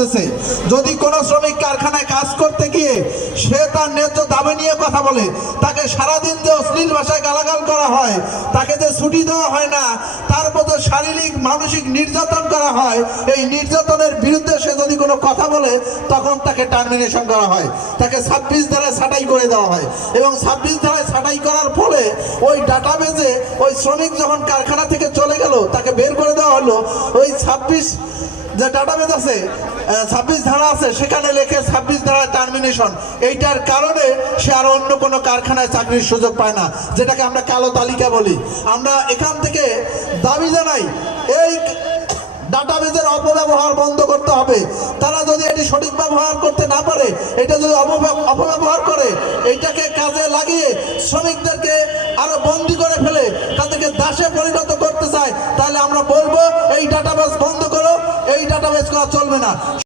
করতেছে। যদি কোনো শ্রমিক কারখানায় কাজ করতে গিয়ে সে তার ন্যায্য দাবি নিয়ে কথা বলে, তাকে সারাদিন যে অশ্লীল ভাষায় গালাগাল করা হয়, তাকে যে ছুটি দেওয়া হয় না, তার মতো শারীরিক, মানসিক নির্যাতন করা হয়, এই নির্যাতনের বিরুদ্ধে সে যদি কোনো কথা বলে, তখন তাকে টার্মিনেশন করা হয়, তাকে ছাব্বিশ ধারায় ছাঁটাই করে দেওয়া হয় এবং ছাব্বিশ ধারায় ছাঁটাই করার ফলে ওই ডাটাবেজে ওই শ্রমিক যখন কারখানা থেকে চলে গেল, তাকে বের করে দেওয়া হলো। ওই ছাব্বিশ যে ডাটাবেজ আছে ছাব্বিশ ধারা আছে, সেখানে লেখে ছাব্বিশ ধারা টার্মিনেশন এইটার কারণে সে আর অন্য কোনো কারখানায় চাকরির সুযোগ পায় না, যেটাকে আমরা কালো তালিকা বলি। আমরা এখান থেকে দাবি জানাই, এই ডাটাবেজের অপব্যবহার বন্ধ করতে হবে। তারা যদি এটি সঠিক ব্যবহার করতে না পারে, এটা যদি অপব্য- অপব্যবহার করে এইটাকে কাজে লাগিয়ে শ্রমিকদেরকে আরও বন্দি করে ফেলে, তাদেরকে দাসে পরিণত করতে চায়, তাহলে আমরা বলব, এই ডাটাবেজ বন্ধ করো করা চলবে না।